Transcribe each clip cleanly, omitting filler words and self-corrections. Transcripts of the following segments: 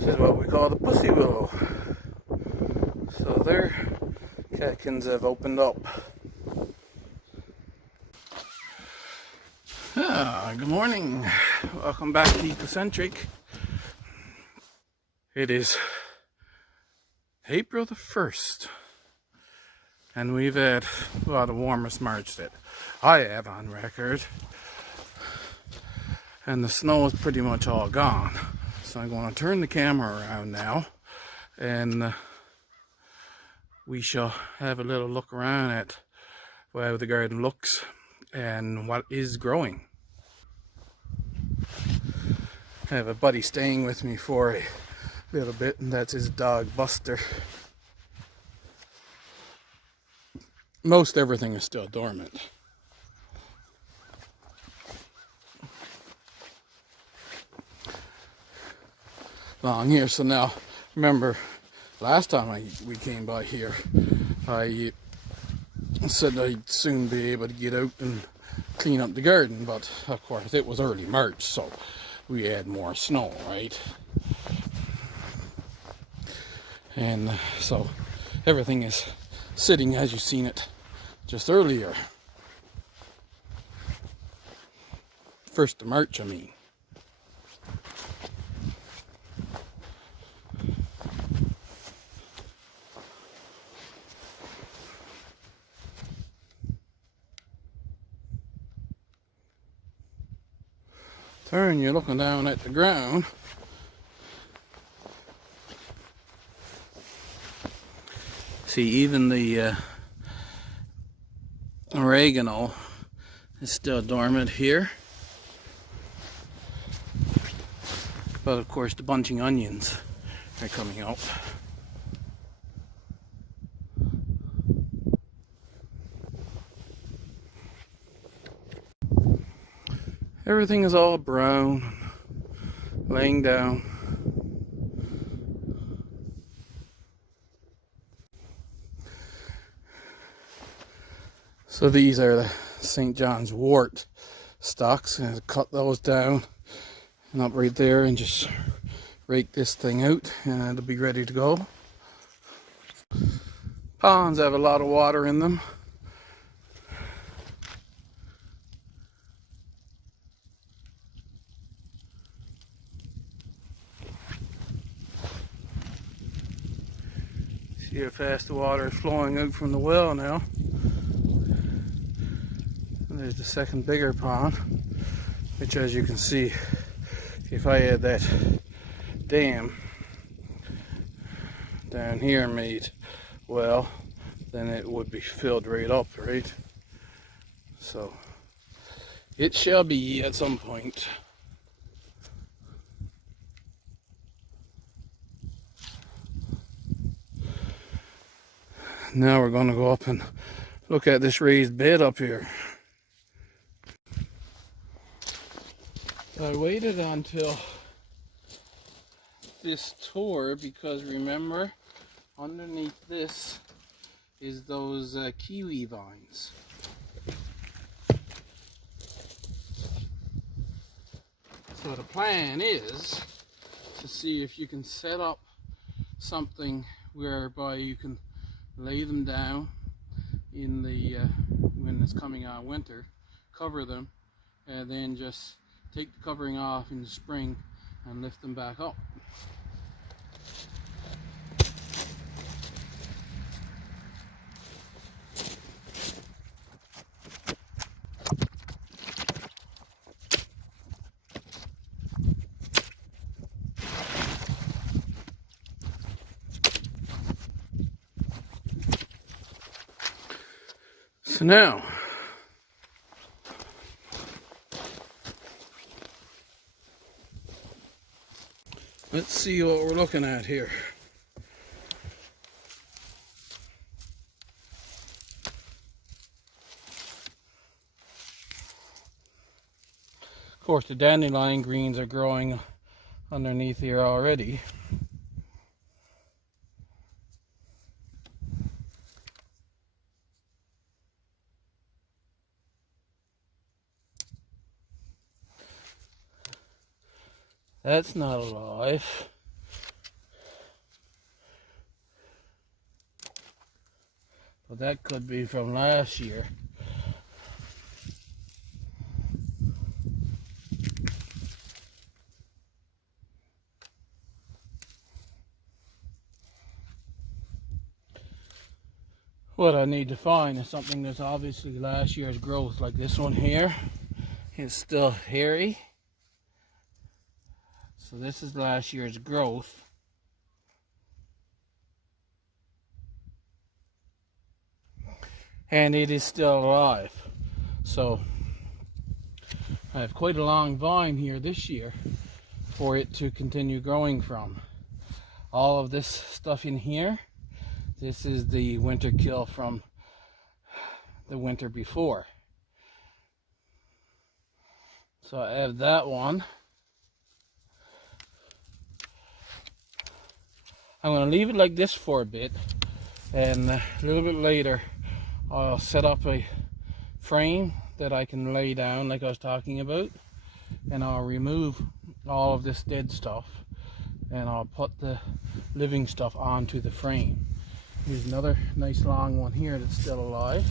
This is what we call the pussy willow. So their catkins have opened up. Good morning. Welcome back to Ecocentric. It is April the 1st. And we've had, well, the warmest March that I have on record. And the snow is pretty much all gone. So I'm going to turn the camera around now. And we shall have a little look around at how the garden looks and what is growing. I have a buddy staying with me for a little bit, and that's his dog Buster. Most everything is still dormant. Long here, so now remember last time we came by here, I said I'd soon be able to get out and clean up the garden, but of course it was early March, so we had more snow, right? And so everything is sitting as you've seen it just earlier. 1st of March, I mean. Turn, you're looking down at the ground. See, even the oregano is still dormant here. But of course the bunching onions are coming up. Everything is all brown, laying down. So these are the St. John's wort stalks, and I cut those down and up right there and just rake this thing out and it'll be ready to go. Ponds have a lot of water in them. See how fast the water is flowing out from the well now. And there's the second bigger pond, which, as you can see, if I had that dam down here made well, then it would be filled right up, right? So it shall be at some point. Now we're going to go up and look at this raised bed up here. I waited until this tour because remember, underneath this is those kiwi vines. So the plan is to see if you can set up something whereby you can lay them down in the when it's coming on winter, cover them, and then just take the covering off in the spring and lift them back up. So now, let's see what we're looking at here. Of course, the dandelion greens are growing underneath here already. That's not alive. But that could be from last year. What I need to find is something that's obviously last year's growth, like this one here. It's still hairy. So this is last year's growth. And it is still alive. So I have quite a long vine here this year for it to continue growing from. All of this stuff in here, this is the winter kill from the winter before. So I have that one. I'm going to leave it like this for a bit, and a little bit later I'll set up a frame that I can lay down like I was talking about, and I'll remove all of this dead stuff and I'll put the living stuff onto the frame. Here's another nice long one here that's still alive,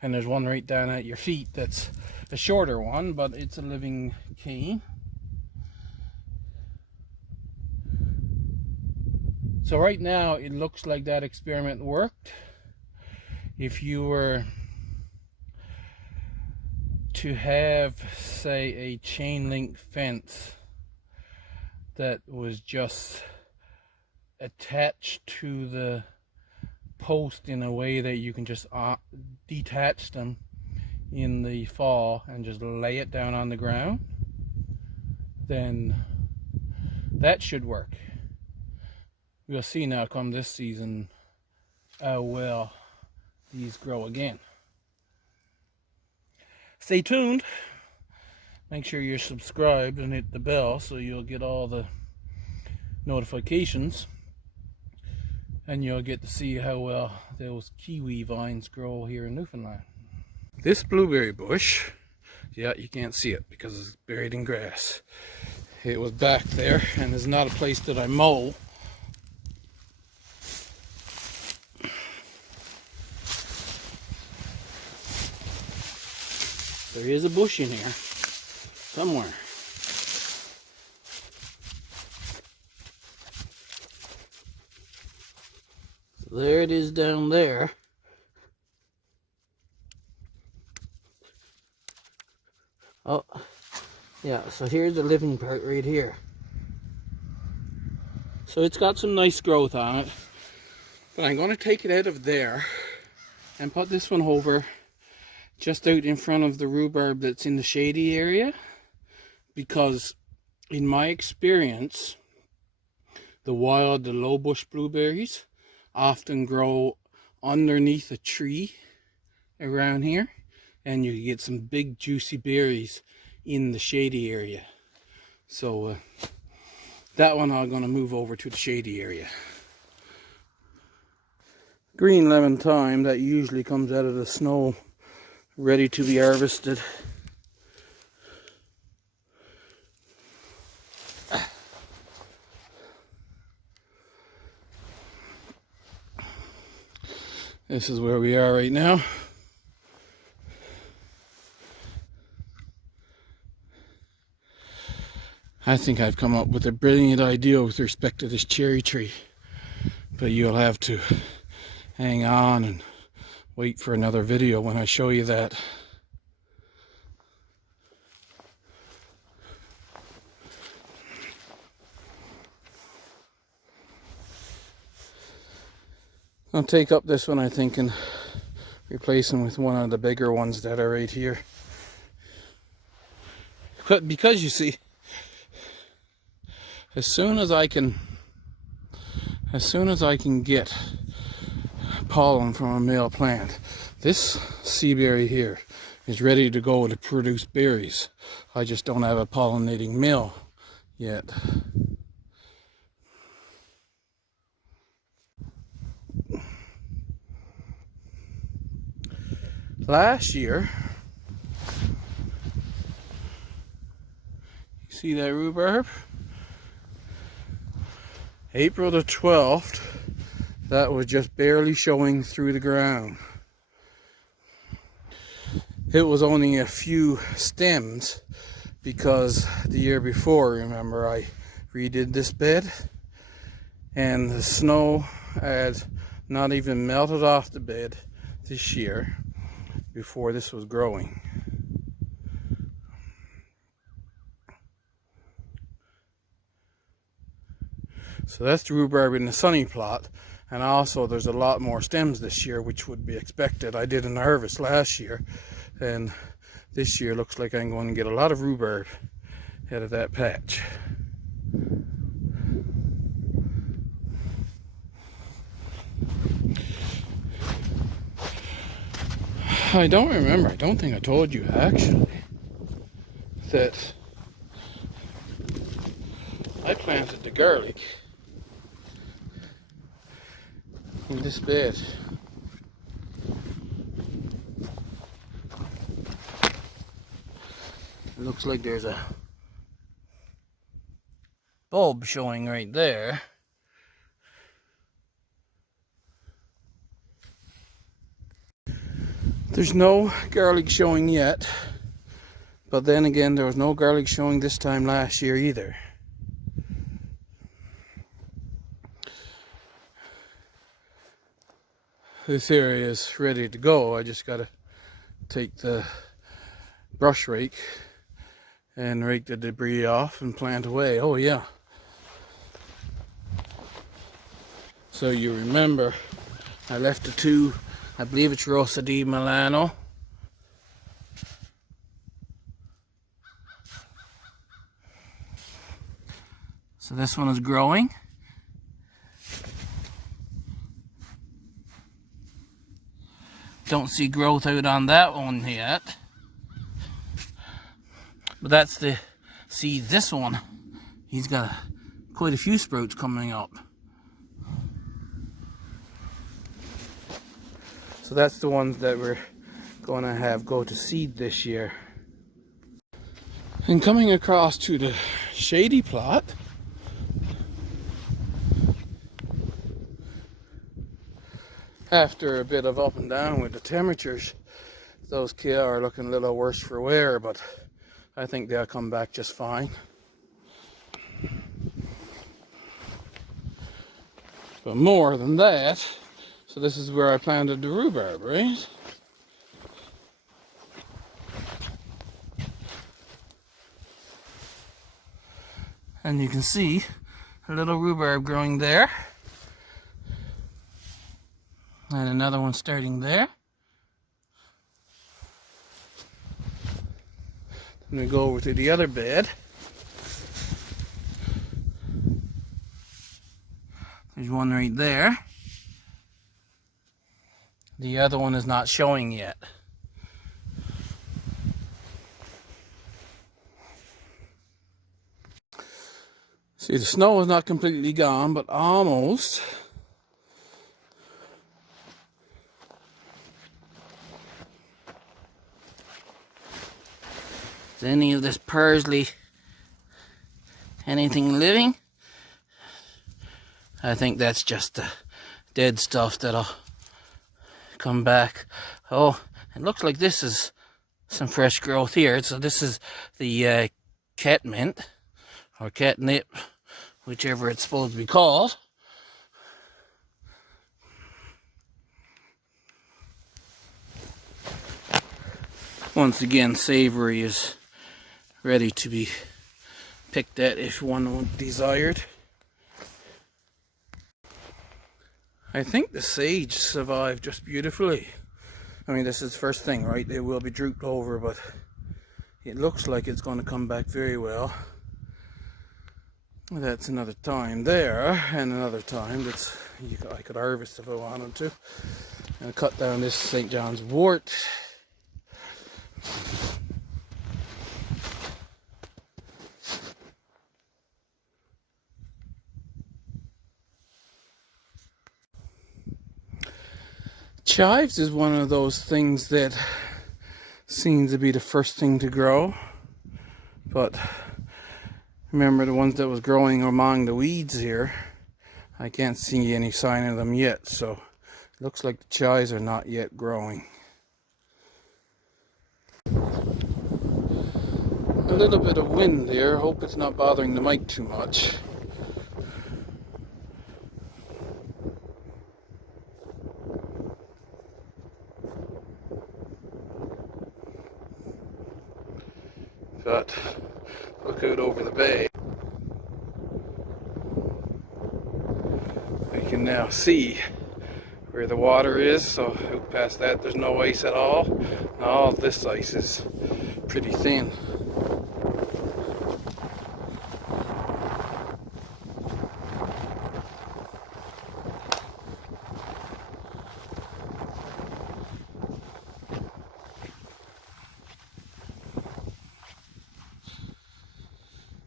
and there's one right down at your feet that's a shorter one, but it's a living cane. So right now it looks like that experiment worked. If you were to have, say, a chain link fence that was just attached to the post in a way that you can just detach them in the fall and just lay it down on the ground, then that should work. We'll see now come this season how well these grow again. Stay tuned. Make sure you're subscribed and hit the bell so you'll get all the notifications, and you'll get to see how well those kiwi vines grow here in Newfoundland. This blueberry bush, yeah, you can't see it because it's buried in grass. It was back there, and it's not a place that I mow. There is a bush in here somewhere. So there it is down there. Oh, yeah, so here's the living part right here. So it's got some nice growth on it. But I'm going to take it out of there and put this one over just out in front of the rhubarb that's in the shady area, because in my experience the low bush blueberries often grow underneath a tree around here, and you get some big juicy berries in the shady area. So that one I'm going to move over to the shady area. Green lemon thyme that usually comes out of the snow, ready to be harvested. This is where we are right now. I think I've come up with a brilliant idea with respect to this cherry tree, but you'll have to hang on and wait for another video when I show you that. I'll take up this one, I think, and replace them with one of the bigger ones that are right here. But because you see, as soon as I can get pollen from a male plant, this sea berry here is ready to go to produce berries. I just don't have a pollinating male yet. Last year, you see that rhubarb? April the 12th, that was just barely showing through the ground. It was only a few stems because the year before, remember, I redid this bed and the snow had not even melted off the bed this year before this was growing. So that's the rhubarb in the sunny plot, and also there's a lot more stems this year, which would be expected. I did an harvest last year, and this year looks like I'm going to get a lot of rhubarb out of that patch. I don't remember, I don't think I told you actually, that I planted the garlic in this bed. It looks like there's a bulb showing right there. There's no garlic showing yet, but then again there was no garlic showing this time last year either. This area is ready to go. I just gotta take the brush rake and rake the debris off and plant away. Oh yeah. So you remember I left the two, I believe it's Rosa di Milano. So this one is growing. Don't see growth out on that one yet. But that's the seed. This one, he's got quite a few sprouts coming up. So that's the ones that we're going to have go to seed this year. And coming across to the Shady plot, after a bit of up and down with the temperatures, those kia are looking a little worse for wear, but I think they'll come back just fine. But more than that, so this is where I planted the rhubarb, right? And you can see a little rhubarb growing there. And another one starting there. Then we go over to the other bed. There's one right there. The other one is not showing yet. See, the snow is not completely gone, but almost. Is any of this parsley anything living? I think that's just the dead stuff that'll come back. Oh, it looks like this is some fresh growth here. So this is the catmint or catnip, whichever it's supposed to be called. Once again, savory is ready to be picked at if one desired. I think the sage survived just beautifully. I mean, this is the first thing, right? They will be drooped over, but it looks like it's going to come back very well. That's another time there, and another time that's I could harvest if I wanted to. And cut down this St. John's wort. Chives is one of those things that seems to be the first thing to grow, but remember the ones that was growing among the weeds here, I can't see any sign of them yet, so it looks like the chives are not yet growing. A little bit of wind there. Hope it's not bothering the mic too much. But look out over the bay. I can now see where the water is, so out past that there's no ice at all. And all of this ice is pretty thin.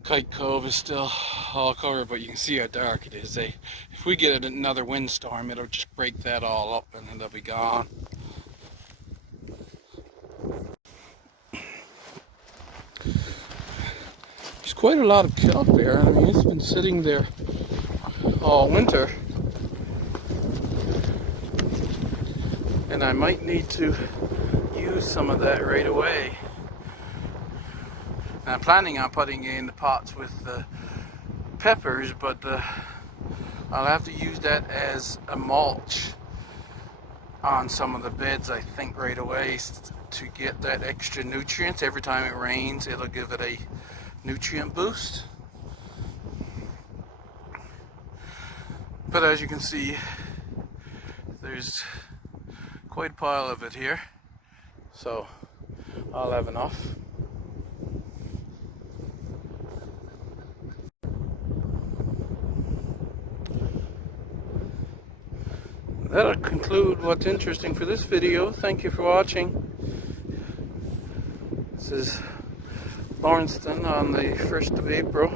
Kite Cove is still all covered, but you can see how dark it is. If we get another windstorm, it'll just break that all up and it'll be gone. There's quite a lot of kelp there. I mean, it's been sitting there all winter. And I might need to use some of that right away. And I'm planning on putting it in the pots with the peppers, but I'll have to use that as a mulch on some of the beds, I think, right away to get that extra nutrients. Every time it rains, it'll give it a nutrient boost. But as you can see, there's quite a pile of it here, so I'll have enough. That'll conclude what's interesting for this video. Thank you for watching. This is Lawrencetown on the 1st of April.